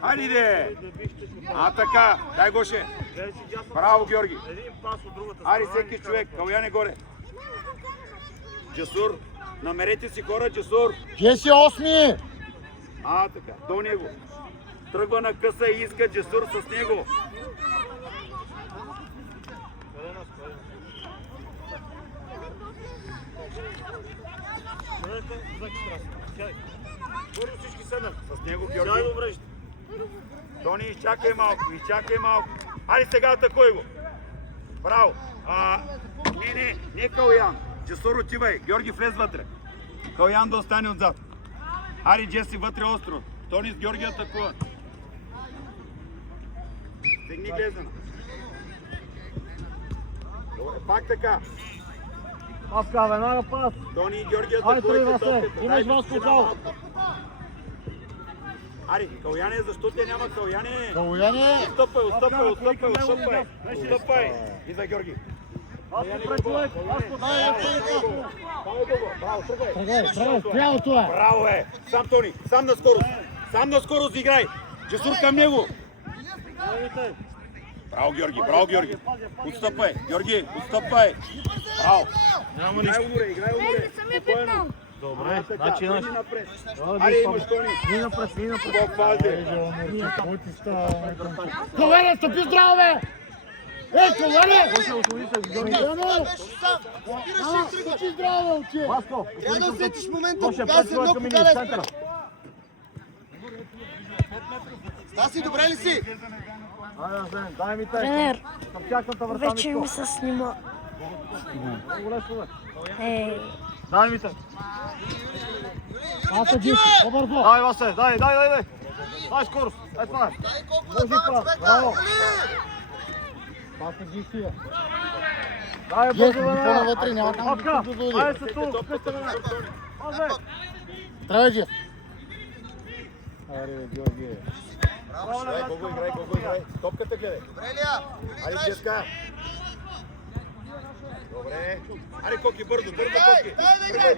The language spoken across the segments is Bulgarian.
Хайде! А така, дай Гоше. Браво, Георги. Ари всеки човек, Калуяне горе. Джасур, намерете си хора, Джасур. Джеси 8. А така, до него. Тръгва на къса и иска Джасур с него. Всички седнат. С него, Георги. Тони, изчакай малко. Айде сега атакуй го. Браво. Не Калуян. Джасур отивай. Георги влез вътре. Калуян да остане отзад. Ари Джеси вътре остро. Тони с Георги атакува. Стегни глезена. Добре, пак така. Паска, веднага пас. Тони и Георги Айде, атакувайте Васе, топката. имаш Васко цяло. Ари, Калуяне, защо те няма Калуяне? Калуяне. Отстъпай. И за Георги. Васко пред човек. Васко, Тръгай, прямо това. Браво е! Сам Тони, сам на скорост играй! Джасур към него! Браво, Георги! Отстъпай! Георги, отстъпай! Браво! Играй уморе! Спокойно! Добре, значи имаш. Аре, имаш Тони! Мина през. Бог пази! Калуяне, стъпи здраво, бе! Калуяне! Стъпи здраво, момче! Васко, Трябва да усетиш момента, Гоше, кога пред си едно, човека кога мини не центъра. Стаси, добре ли си? Дай ми те. Тренер, Тъпчакната врата, вече ми се снима. Много лесно, бе. Ей, Дай ми те. Ата Джеси, по-бързо! Дай, Васе, дай. Дай скорост. Ей това е. Дай колко Може напред, това. човека! Браво. Ата Джеси. Дай, Джеси, бързо, бутона веднага. вътре, няма там Папка, да дойде. айде се тук, къста веднага. Азе. Трябва, Джеси. Аре, Георги. Играй, играй! Топката гледай! Добре ли я? Аре, Играеш? Джеска! Добре! Аре, Коки, бързо, Коки! Дай да играй!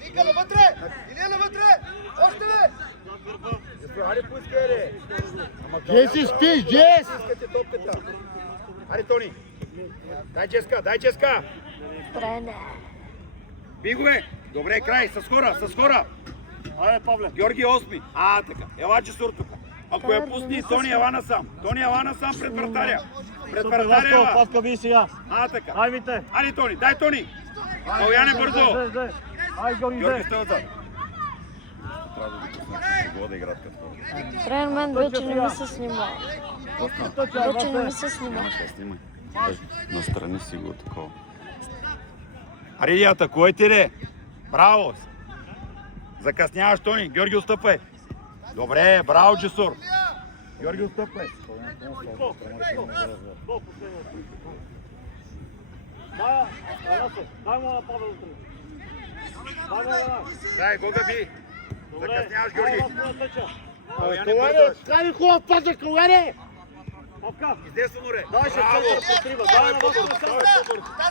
Илийка навътре! Илия навътре! Още ли? Аре, поискай, ли! Джеси, спиш, Джес! Искате топката! Аре, Тони! Дай Джеска! тренер. Бигове! Добре, край, с хора! Айде, Павле. Георги 8. Така. Ела Джасур тук. Ако я пусни, Тони ела насам. Пред вратаря. Пред вратаря ела. Павка, бий сега. Така. Дай ми те. Ари, Тони, дай Тони. Калуяне бързо. Ай, Георги, Георги стой отзад. Трябва да ги пуснат, че го да играят като хора. Тренер, мен вече не ми се снима. Вече не ми се снима. Снимай. Настрани си го такова. Ари, атакуйте, ли? Браво! Закъсняваш, Тони. Георги, отстъпай. Добре, браво, Джасур. Георги, отстъпай. Дай му на Павел утре. Дай, Гога би. Закъсняваш, Георги. Калуяне, дай хубав пас за Калуяне! Павка, Издесно море. дай ще център по триба. Дай на Васко на център.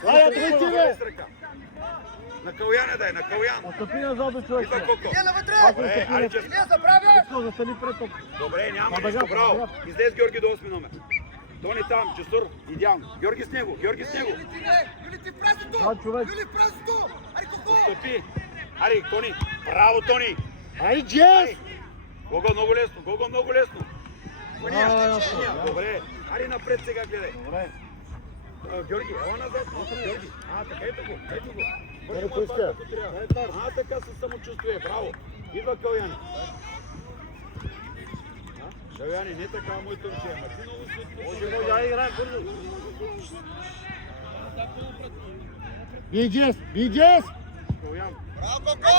Дай, тръгни, бе! На Калуяне дай, на Калуян. Отстъпи назад до човек. Идва Коко. Илия навътре! Добре, аре, Джеска. Илия забравяш! Искал да стани пред топ. Добре, няма Абе, нищо, гад, браво. гад. Излез Георги до 8 номер. Тони там, Джасур, идеално. Георги с него. Юли ти в празното! Да, човек. Юли в празното! Ари, колко! Стъпи. Ари, Тони. Браво, Тони. Ай, Джес! Гого много лесно. Добре. Ари, напред сега гледай. Добре. Георги, ела назад. Георги. Така, ето го. Не пуска. Така със самочувствие, браво. Идва Калуяне. Калуяне, не така, моето момче. Ама ти много си Може да играем бързо. Би, Джес! Калуян. Браво, Коко!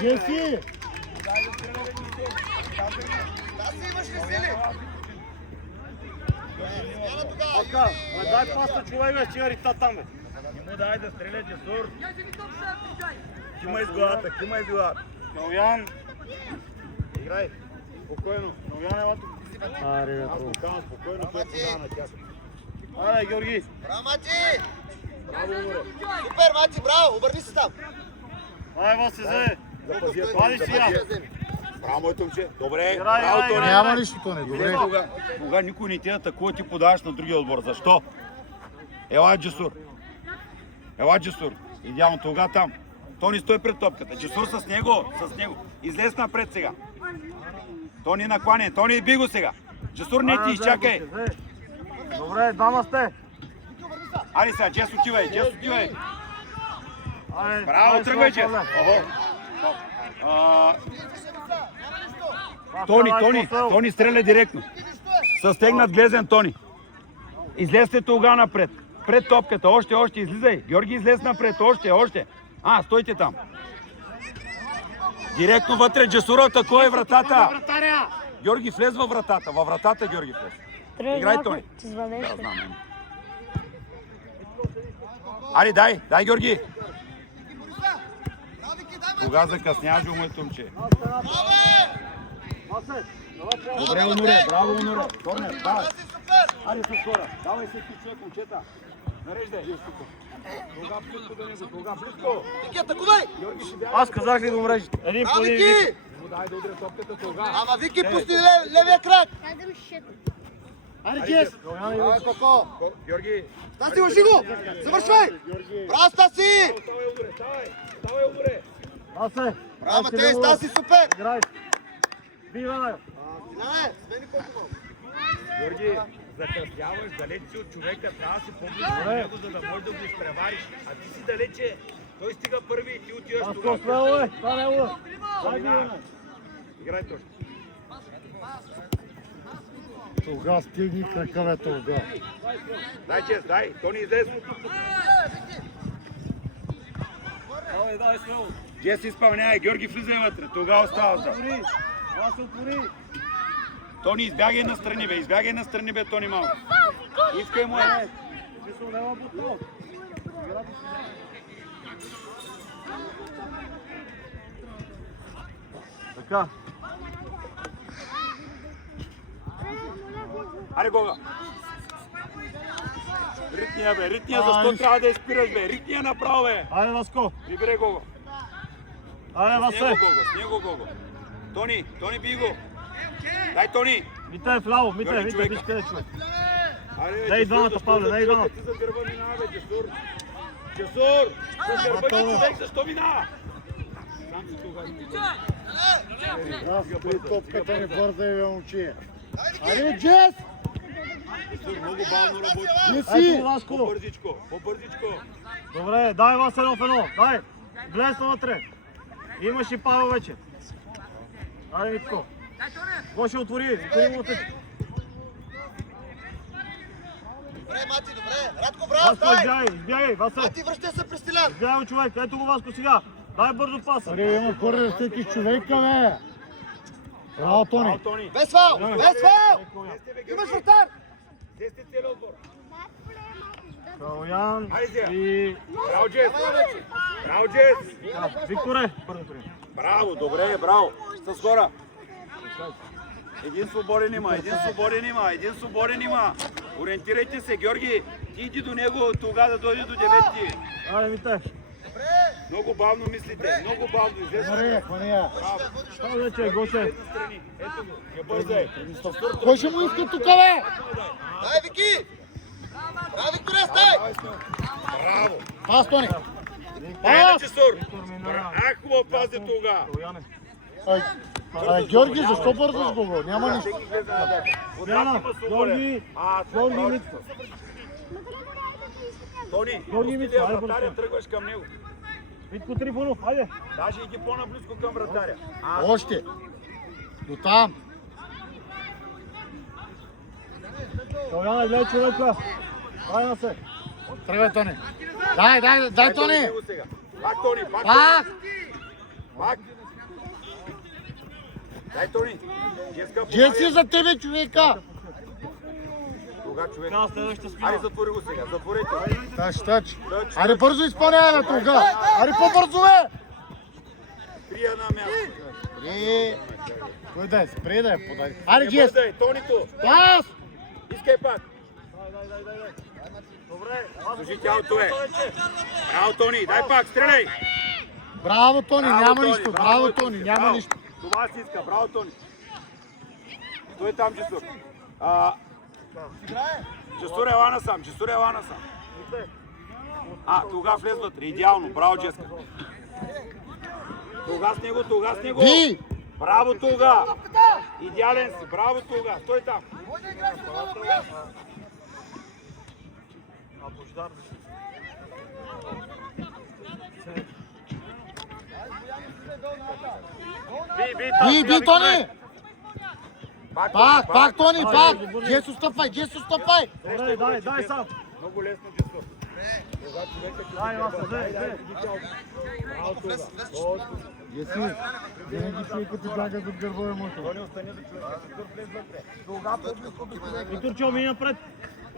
Джеси! Стаси, имаш ли сили? Смяна тогава! Павка, дай пас на човек, бе, стига рита там, бе. Не му дай да стреля, Джасур. Кима из главата. Калуян. Играй. Спокойно. Калуян, ела тук. Аре, Спокойно, той подава на тях. Айде, Георги. Браво, Мати! Браво, море. Супер, Мати, браво! Обърни се там! Ай, Васе, зе. Запази я, Вади Тони, си я. запази я. Браво, моето момче. Добре, Играй, браво, играй, Тони. играй. Няма нищо, Тони. Добре. Кога никой не те атакува, ти подаваш на другия отбор. Защо? Ела, Джесур. Ела, Джесур. Идеално тога там. Тони, стой пред топката. Джесур с него. Излез напред сега. Тони накланя. Тони, би го сега. Джесур, не ти изчакай. Добре, двама сте. Ари сега, Джес отивай. Айде, Браво, айде, тръгвай, Джес. Славко, Тони стреля директно. Състегнат глезен Тони. Излезте тога напред. Пред топката. Още, излизай. Георги, излез напред. Още. Стойте там. Директно вътре. Джесура, такова е вратата. Георги, влез във вратата. Във вратата, Георги, влез. Трябва Играй, някой Тони. ти звънеше. Да, знам. Ари, дай, Георги. Кога закъсняваш, моето момче? Добре, Онуре, браво, Онуре. Торнер, давай. Ари с хора. Давай всеки човек, момчета. Нареждай. Тога близко до него, тога близко. Вики, атакувай! Георги ще бяга. Аз казах ли го мрежи? Един по един. Вики! Дай да удря топката тога. Ама Вики, пусти левия крак! Ари, Джес. Давай, Коко! Георги. Стаси, лъжи го! Завършвай! Браво, Стаси! Давай, Онуре, давай, Онуре. Аз се. Браво, Матей, Стаси, супер! Играй. Бива, бе. Стиляне, смени колко малко. Георги, закъсняваш, далеч си от човека, трябва да си по-близко до него, за да можеш да го изпревариш. А ти си далече, той стига първи и ти отиваш Аз тогава. смело, бе. Това не е луда. Дай ги, бе. Играй точно. Тога стигни крака, бе, тога. Дай, Чес, дай, Тони излез. Дай, смело. Джес изпълнява, Георги влизай вътре, тогава остава за. Отвори. Това се отвори. Тони, избягай настрани, бе, Тони малко. Искай му е. Мисъл, няма бутон. Така. Аре, Гога. Ритния, защо трябва да я спираш, бе? Ритния направо, бе. Айде, Васко. Прибере Гого. Айде, Васе. С него Гого. Тони, би го. Дай, Тони. Мите е вляво, Мите, Георги, виж човека. къде е човек. Аре, Дай двамата, Павле, дай двамата. Ти за гърба минава, бе, Джесур. С гърба ти човек, защо минава? Сам си тога. Аз при топката не бързай, бе, момче. Ари, Джес. Джесур, много бавно работи. Не Ето си. го, Васко. По-бързичко. Добре, дай Вас едно в едно. Дай. Влез навътре. Имаш и Павел вече. Айде, Митко. Кой ще отвори? Отвори му тъчка. Добре, Мати, добре. Радко, браво, Васко, стай! избягай, Васе. Мати, връщай се при Стилян! Избягай, човек. Ето го, Васко, сега. Дай бързо паса. Ари, има хора да всеки човека, бе. Браво, Тони. Тони. Без фал! Без фал! Имаш вратар! Здесь сте целият отбор. Калоян Айде сега. и... Браво, Джес. Браво, Джес. Викторе, първи прием. Браво, добре, браво. С хора. Един свободен има. Ориентирайте се, Георги. Ти иди до него, тогава да дойде до 9. Айде, Мите. Много бавно мислите, много бавно. Излезте. Хвани я. Това вече е Гоше. Настрани. Ето го, не бързай. Кой ще му иска тук, бе? Дай, Вики! Браво, Викторе, стай! Браво. Аз, Тони. Айде, Чесур. Ах, хубаво пази тога. Калояне. Георги, защо бързаш го, бе? Няма нищо. Яна, Георги. Георги Митко. Тони, Георги Митко, айде вратаря, бързо. тръгваш към него. Митко Трифонов, айде. Даже иди по-наблизко към вратаря. Още. До там. Калояне, гледай човека. Дай на се. Тръгвай, Тони. Дай, Тони. Пак, Тони, Пак. пак. Дай, Тони. Джеси за тебе, човека. Тога, човек. Така, следващата Айде, смяна. затвори го сега, затворете. Тач. Аре, бързо изпълнявай, бе, тога. Аре, по-бързо, бе. Трия на място. Кой да е? Спри да е подай. Аре, Джес. Бързай, Тонито. Пас. Искай пак. Добре. Служи тялото, е. Браво, Тони. Дай пак, стреляй. Браво, Тони, Браво, няма Тони, нищо. браво, Браво, Тони, Тони, браво. няма нищо. Това си иска. Браво, Тони. Той там, Джесур. Джесур ела насам. Джесур ела насам. Тога влез вътре. Идеално. Браво, Джеска. Тога с него, тога с него. Би! Браво, Тога. Идеален си. Браво, Тога. Стой там. Бождар. Би, Тони! Пак, Тони, пак! Джесо, стъпвай! Добре, дай сам. Много лесно, Джесур. Дай, Васа, дай. Джеси, винаги чуй като бяга до гърбове моето. Тони, остани да чуеш. Джесур влез вътре. Тога по-близко до човека. Виктор, че мини напред.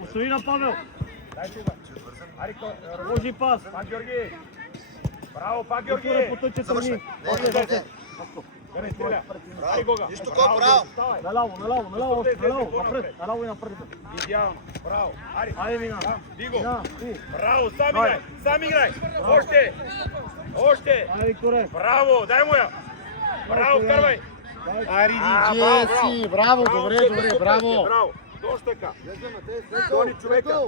Остави на Павел. Дай Тога. Може и пас. Пак Георги. Браво, пак Виктор, Георги. потъче тръгни. Ай, Гога. Нищо кой, браво! Наляво, напред, наляво и напред. Идеално. Браво. Айде, Мина. Диго. Мина, ти. Браво, сам играй. Още. Айде, Викторе. Браво, дай му я. Браво, вкарвай. Ариди, Джеси! Браво, добре, браво! Браво. Точно така. Тони, човека.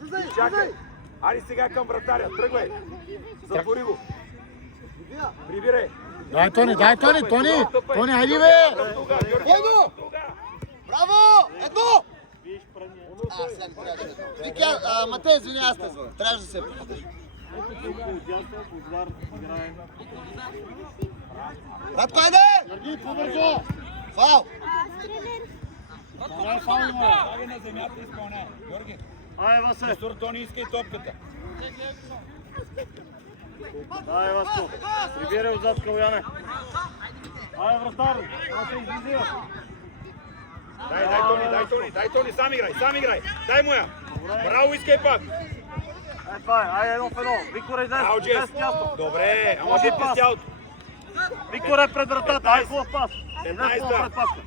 Слизай! Чакай. Ари сега към вратаря. Тръгвай. Затвори го. Прибирай. Дай, Тони! Тони, хайди бе! Едно! Браво! Едно! Виж предния. Сега не трябваше да звън. Вики, Матей, извини, аз те звън. Трябваше да се подадеш. Бождар играе. Радко, айде! Георги, по-бързо! Фал! Стави на земята и изпълняй. Георги. Айде, Васе. Джесур, Тони иска и топката. Дай, Васко. Прибирай отзад Каляне. Айде, вратар. Аз се излизия. Дай Тони, сам играй. Дай му я. Браво, искай пак. Това е. Айде, едно в едно. Виктор, Браво, излез Джес. тясно. Добре, ама Може ще и пас. тялото. Виктор е пред вратата. Айде, хубав пас. 15. Излез по-напред паска.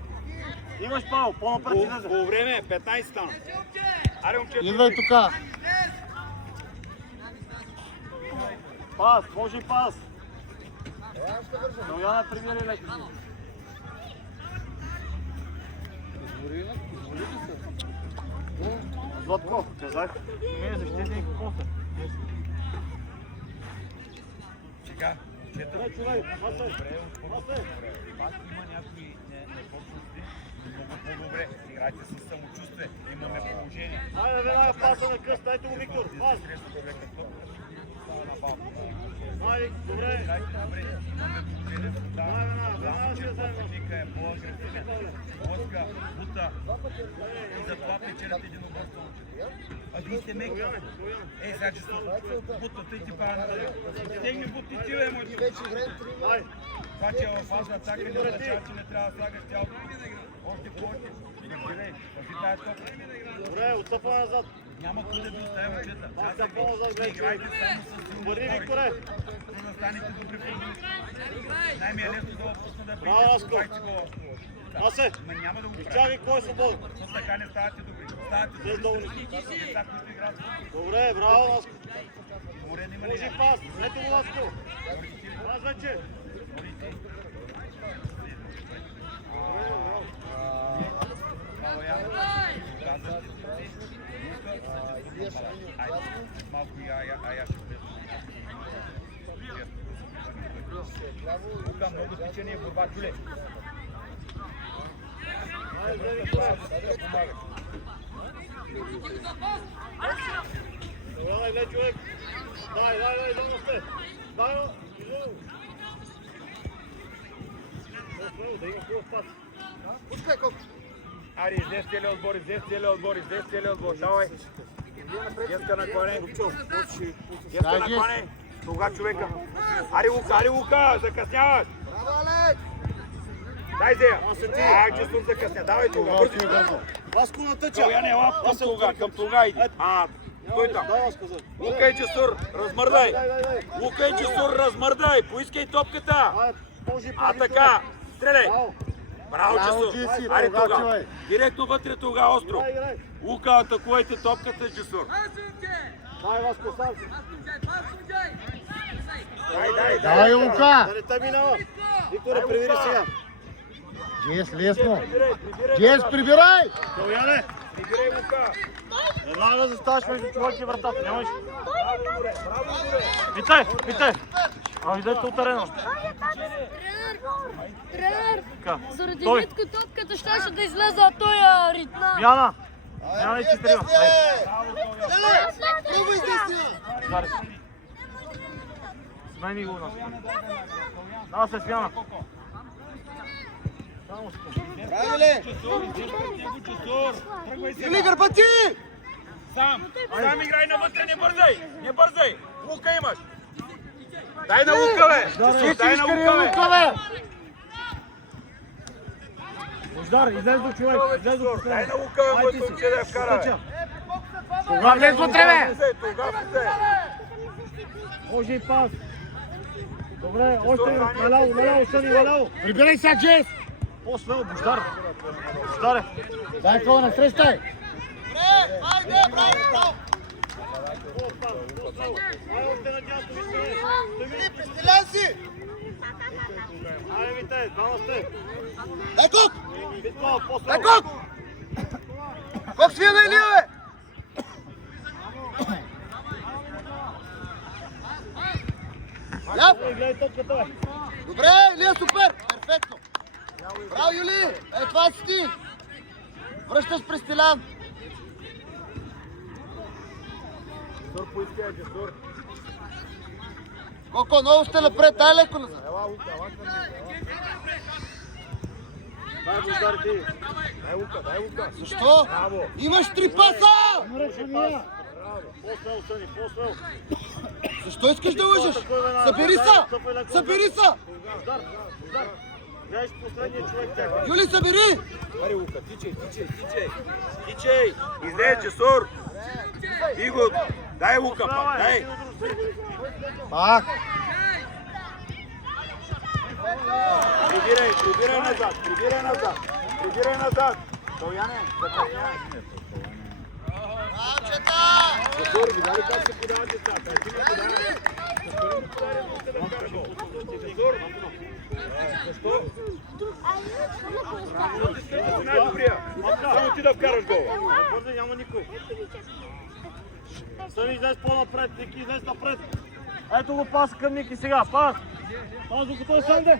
Имаш право, по-напред излезе. По време, 15 стана. Аре, момчето. Идвай тука! Пас, може и пас. Каляне, прибирай леко. Златко, казах. Не е защитник, после. Сега. Дай, човек, Васе. Пак има някои неточности, много по-добре. Играйте с самочувствие, имаме положение. Айде, веднага паса на къс, дайте го Виктор. Пас. Айде, добре. Играйте добре, имаме положение. Веднага ще вземем. Техника е по-агресивен. Лъска, бута. И затова печелят единоборство. А вие сте меки. Сега че бутата и ти пара на стегни бути ти, бе, моето. Айде. Това, че е във фаза атака, не означава, че не трябва да слагаш тялото. Още повече. Кажи тая топка. Добре, отстъпва назад. Няма кой да ви оставя момчета. Аз съм по-назад, гледай, човек. Играйте само с Бъди, Викторе. за да станете добри футболисти. Най-ми е лесно да опусна да Браво, Раско. Асе, Ма няма да го правя. изчакай кой е свободен. Защото така не ставате добри. Ставате Без добри. долу. Деца, които играят. Добре, браво, Раско. Морен има ли? Може и пас. Ето го, Раско. Пас вече. Малко и ая ще влезе. Лука, много тичане и борба, чуле. Добре, гледай, човек. Дай, долу сте. Дай, да има хубав пас. Пускай, колко. Ари, излез целия отбор, давай. Деска наклане. Деска наклане. Тога човека. Ари Лука, закъсняваш. Браво, Алек! Дай Зея. Че съм закъсня, давай тога. Васко натъча. Каляне, ела към тога иди. Стой там. Дай, Васко, зад. Лука и Джесур, размърдай. Лука и Джесур, размърдай. Поискай топката. Така, стреляй. Браво, Джесур. Аре тога. Директно вътре тога, остро. Лука, атакувайте топката, Джесур. Дай, Васко, сам. Дай. Дай, Лука! Да не те минава. Викторе, прибери сега. Джес, лесно. Прибирай. Джес, прибирай! Стояне, Прибирай Лука. веднага да заставаш между човек и вратата, нямаш. Браво, Юре. Вите! А, идете от арена. Тренер, Така. заради Той. Митко топката щеше да излезе от този ритна. Яна! Яна и четирима. Пробвай с десния! Гари. Смени го нас. Да, се смяна. Само секунда. Браво, Юли! Юли, гърбати! Сам играй навътре, не бързай. Лука имаш. Дай на Лука, бе. Дай на Лука, бе. Бождар, излез до човек. Излез до Дай последния. на Лука, бе, моето момче да я вкара, бе. Кога влез вътре, бе? Тога влезе. Може и пас. Добре, още наляво, Съни, наляво. Прибирай сега, Джес! По-свел, Бождар. Бождаре. Дай кога насрещай! Айде, браво! Юли, пристрелян си! Айде, Вите, двама сте. Дай кук! Витко, по-свел. Дай кук! Кук свия на Илия, бе! Ляв! Гледай топката, бе. Добре, Илия, супер! Перфектно! Браво, Юли! Е, това си ти! Връщаш при Стилян! Сур поиска, Сур. Коко, много сте напред, дай леко назад! Ела, Лука, Дай, Бождар, ти. дай Лука. Защо? Браво. Имаш 3 паса! По-свел, Съни, по-свел. Защо искаш да лъжеш? Събери се! Събери се! Бождар. Гледаш последния човек, тяга. Юли, събери! Аре, Лука, тичай. Излез, Джесур. Иго, дай Лука, пак, дай. Пак! Прибирай назад. Стояне, закъсняй. Бравчета! Джесур, видя ли как се подават децата? Ти не подаваш. Защо? Ти най-добрия. Само ти да вкараш гол. Бързи, няма никой. Съни, излез по-напред, Ники, излез напред. Ето го пас към Ники сега, пас. Пас докато е Санде.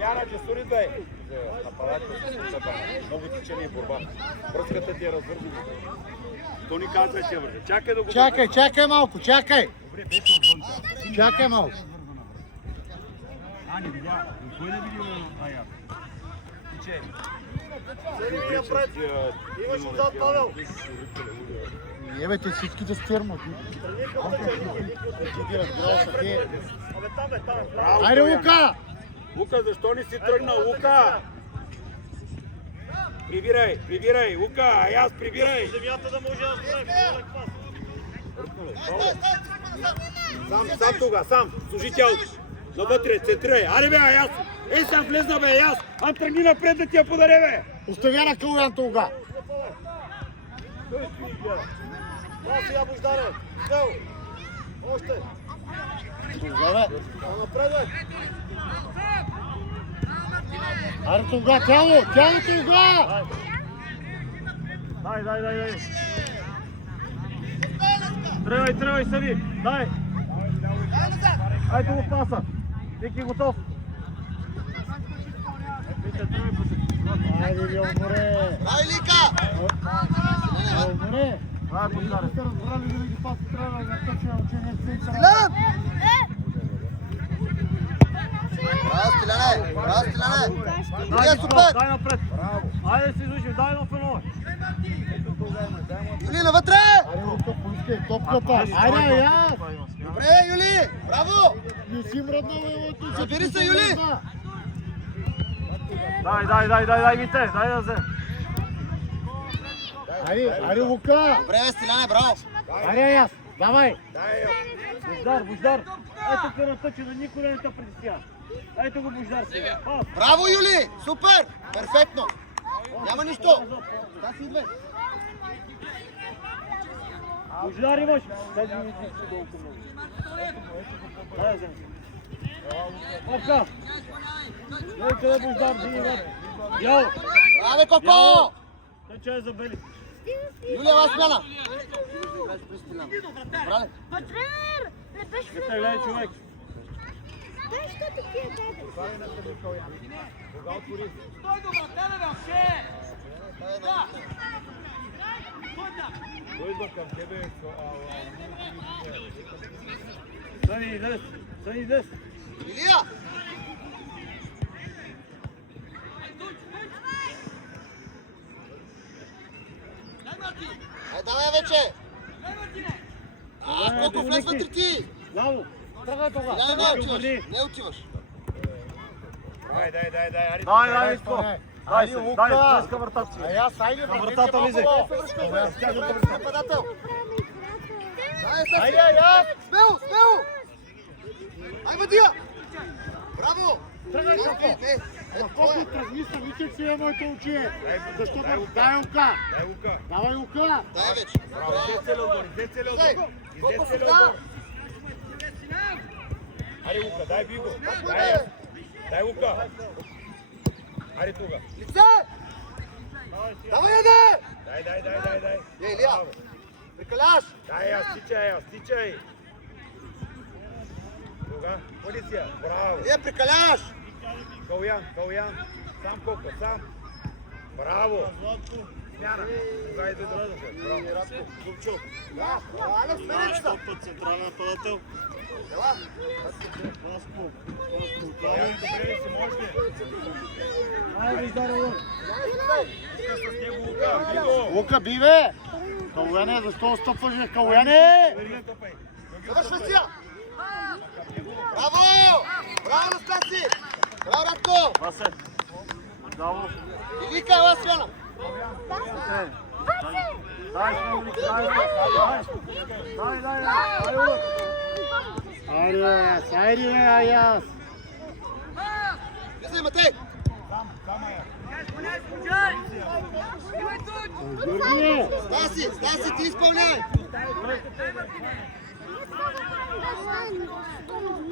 Яна, Джесур, идвай. Много тичане и борба. Пръската ти е развързана. То ни казва, че върже. Чакай да го... Чакай малко, чакай! Чакай малко. Не видя. Кой не види Ая? Тичай. Съни, напред. Имаш отзад, Павел. Не бе, те всичките стермоти. Ти ги разбираш, а те... Абе, там е. Браво, Айде, Стоян. Лука! Лука, защо не си тръгнал? Лука! Прибирай, Лука, ай аз прибирай! Земята да може да спре. Сам тога, сам, служи тялото. Навътре, центрирай. Аре бе, ай аз! Ей, сам влезна бе, ай аз! А тръгни напред да ти я подаря, бе! Оставя на Калуян тога! Да, сега, Бождаре. Цел. Още. Тога, бе! Напред, бе. Аре тога, тяло тога! Дай. Тръгвай, Съни. Дай. Айде го паса. Ники готов. Айде, Леоноре! Райлика! Леоноре! Ай, Бождаре. Стилян! Браво, Стиляне! Илия, супер! Дай напред. Айде си изучим, дай на фенове. Юли, навътре! Аре, Лука, поискай топката! Айде, я! Добре, Юли! Браво! Не си мръднал, бе! Събери се, Юли! Дай, Вите, дай да взе. Айде, Лука! Добре, бе, Стиляне, браво! Айде, яс! Давай! Бождар. Ето те натъчи, но никой не те преди сега. Ето го Бождар сега. Пас. Браво, Юли! Супер! Перфектно! Няма нищо! Да си идвай! Божидар имаш! Дай ми виждаш долу много. Дай, вземи. Опка! Дай къде Божидар, диги вътре. Яо! Браве, Коко! Той че е за бели. Юлия, вас смяна! Браве! Тренер! Не беше Не те гледай човек. Дай, що такива даде? Сани, дес! Сани, дес! Илия! Ай, давай вече! Колко влез вътре ти! Ляво! Тръгай тогава! Не отиваш! Не отиваш! Дай, ари. Дай, Витко! Дай Айде, се, Лука! дай към вратата си. Ай, айде, Към вратата лизе. Нападател! Айде, аз! Смело, смело! Ай, Мадия! Браво! Тръгай, Коко! Колко размисля, вичах си е моето очи. Защото дай Лука! Дай Лука. Давай Лука! Дай вече! Браво, взе целия отбор, взе целия Дай! отбор. Колко Взе целия сега? отбор. Ари Лука, дай Биго. Дай! Дай Лука. Ари туга. Лице! Давай, еде! Дай. Е, Илия! Прекаляш! Дай, стичай. Туга, полиция. Браво. Илия, прекаляш! Кауян. Сам Коко, сам. Браво. Смяна. Туга иде да бъде. Браво. Дубчо. Да, Алекс, менечета! Под централен нападател. Ела! Васко. Кауян, добре ли си, може ли? Ай, Божидар, лън. Иска с него Лука. Биго. Лука, би бе! Калуяне, защо отстъпваш, бе? Калуяне! Завършвай сега! Браво! Браво, Настаси! Браво, Радко! Васе. Браво. И вика, ела смяна! Дай, лън. Айде, бе, ай аз! Влизай, Матей! Георги! Стаси, ти изпълняй!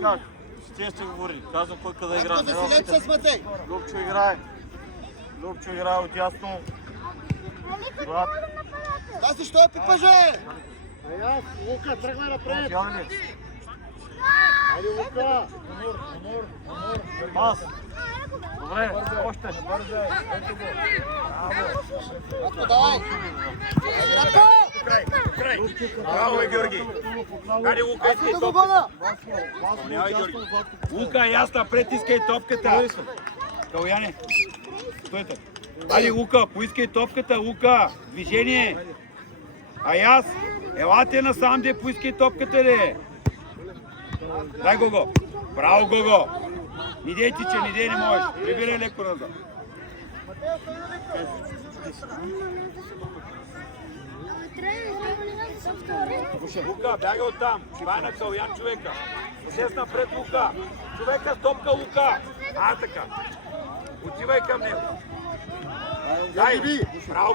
Как? С тия сте говорили. Казвам кой къде играе. Радко, заселете с Матей! Любчо играе. Любчо играе от ясно. Брат. Стаси, що е пипаже? Ай аз! Лука, тръгвай напред! Явни. Айде, Лука! Пас. Добре, още. Радко, давай! Айде, Радко! Край. Браво, Георги. Ари Лука, искай Радко да го топката. года! Изпълнявай, Георги. Лука, ясна, притискай топката. Кауяне. Стойте. Ари Лука, поискай топката, Лука. Движение. Аяс, елате насам, де поискай топката, де. Дай Гого. Браво, Гого. Не дей тича, не можеш. Прибирай леко назад. Лука, бяга оттам. Това е на Кауян човека. Слез напред, Лука. Човека, топка, Лука. Така. Отивай към него. Дай. Браво,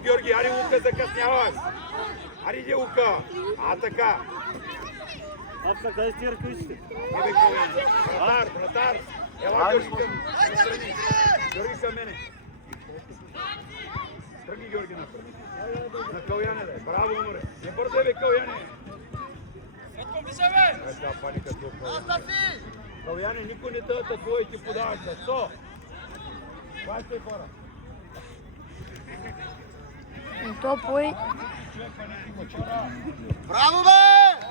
Георги. Ари, Лука, закъсняваш. Ари, иди, Лука. Така. Апка, къде сте ръкавиците? Ебе, Кауян. Вратар. Ела, Георги към страни. Георги към мене. Тръгни, Георги, напред. На Кауяне, бе. Браво, море. Не бързай, бе, Кауяне. Така, паника тук. Настаси! Кауяне, никой не те атакува и ти подава. Защо? Това е те хора. Топлый. Браво, бе!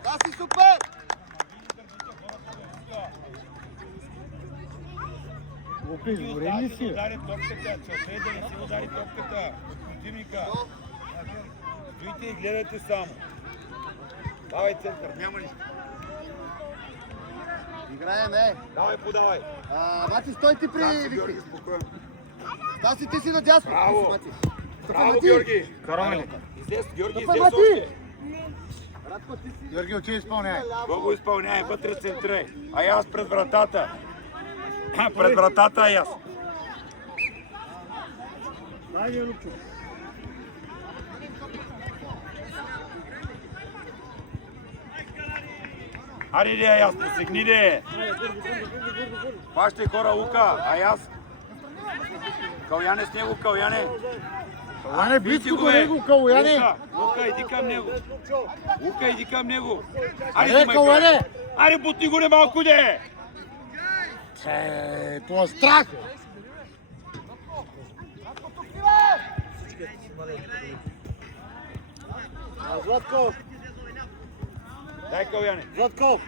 Стаси, супер! Лука, изгорен ли си? Удари топката. Целта е да не си удари топката. Противника. Стоите и гледате само. Давай център, няма нищо. Играем, е! Давай, подавай. Мати, стой ти Там при си, Георги, Викти! спокойно. Стаси, ти си надясно! Браво. Мати! Браво, Георги. Караме ли? Излез, Георги, Стъпай, излез Мати! още. Радко, ти си... Георги, очи изпълняй! Го изпълняй, вътре центрай. А аз пред вратата. Пред вратата и аз. Дай, Любчо. Ари ли, Аяс, посегни ли. Пащай хора, Лука, Аяс. Каляне с него, Каляне. Каляне, близко до него, Каляне. Лука, иди към него. Лука, иди към него. Аре, Каляне. Аре, бутни го не малко, де. Това е страх. Златко! Дай, Каляне. Златко!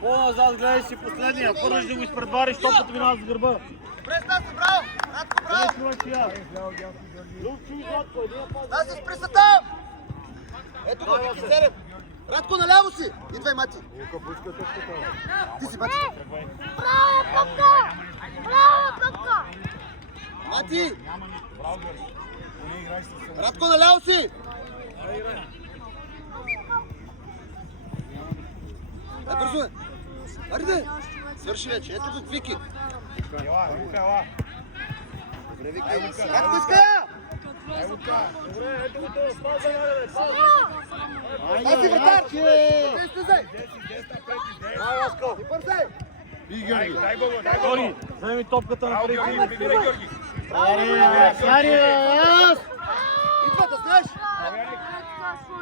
По-назад гледай си последния. Първо ще го изпредвариш, топката минава с гърба. Преста се, браво! Радко, браво! Човек я. Любчо и Златко, един пас. Стаси, спри се там! Ето го, Вики, Серев! Радко, наляво си! Идвай, Мати! Ти си, Мати! Браво, Папка! Браво, Папка! Мати! Радко, наляво си! Дай бързо, е! Ариде! Свърши вече, ето го, Вики! Ела, Лука, ела. Добре, Вики! Радко, иска я! Добре, ето го това. Паза, бе, паза. Стаси, вратар! Къде излизай? Ай, Ласко. И бързай! Дай го, дай го. Георги, вземи топката Браво, напред. Георги, прибирай, Георги. Идва да знаеш!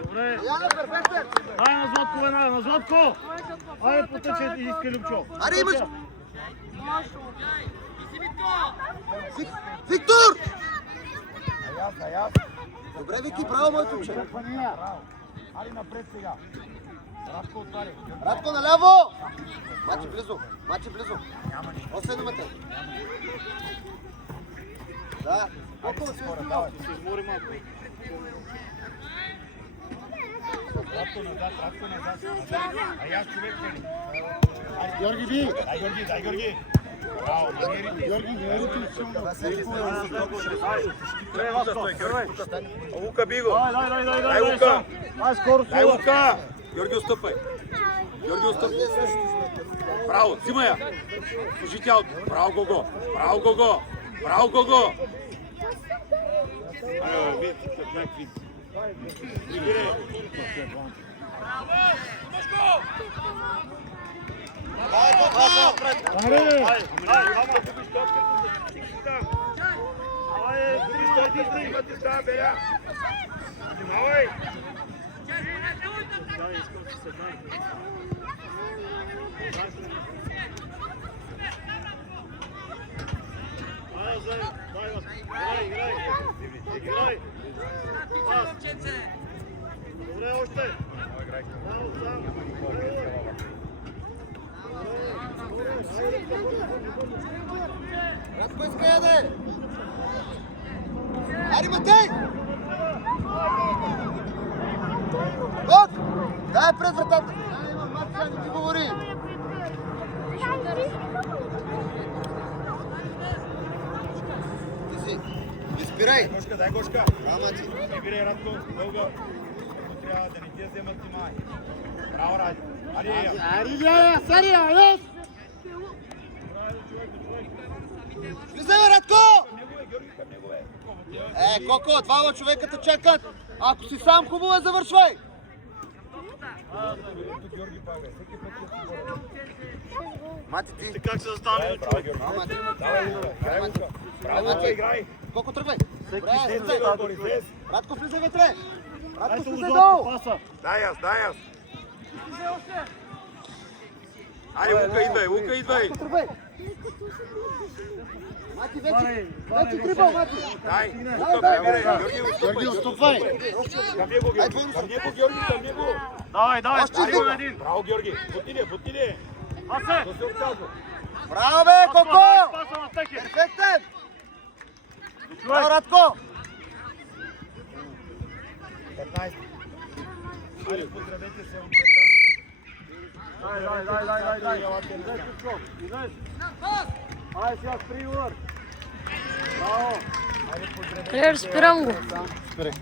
Добре. Яна, перфектен! Дай на Златко веднага, на Златко! Айде потъче и иска Любчо. Аре, имаш! Виктор! Аяс. Добре, Вики, браво, моето момче! Ари напред сега. Радко отваря. Радко, наляво! Мати близо, Мати близо. 8 метра. Да. Колко си изморил? Ще се измори малко. Радко назад. Аяс, човек, ли? Георги, би! Дай, Георги. Браво, манери. Георги, не е ли силно? Добре, Ласко, първай. Лука, би го. Дай, Дай, Лука. Ай, скоро Дай, Лука. Георги, отстъпай. Браво, взимай я. Служи тялото. Браво, Гого. Айо, вид, как вид. Добре, още. Радко, иска я да е! Ари, Матей! Бог! Дай пред вратата! Мати, сега не ти говори! Ти си! Изпирай! Дай Гошка. Браво, Мати! Прибирай, Радко, дълга. Ако трябва да не ти вземат ти май. Браво, Ради. Ари, Влизай, бе, Радко! Коко, двама човека те чакат! Ако си сам, хубаво е, завършвай! Мати, ти! Как се застане човек? Браво, Мати! Браво, играй. Коко, тръгвай! Добре, Всеки влизай! след Радко, влизай вътре! Радко, Ай, се влизай Златко, долу! паса. Дай аз. Айде, Лука, идвай. Тръгвай! Мати, вече трибал, Мати! Дай, Дай, Лука, дай, прибирай. дай. Георги, отстъпай. Към него, Георги. Давай, Още стани го един. на един. Браво, Георги. Бутни ли. Пасе! То се отказва. Браво, бе, Коко! Паса на всеки. Перфектен! Човек. Браво, Радко! 15. Айде, поздравете се. Дай. Ай, сега спри удар. Браво. Тренер, спирам го. Спирай.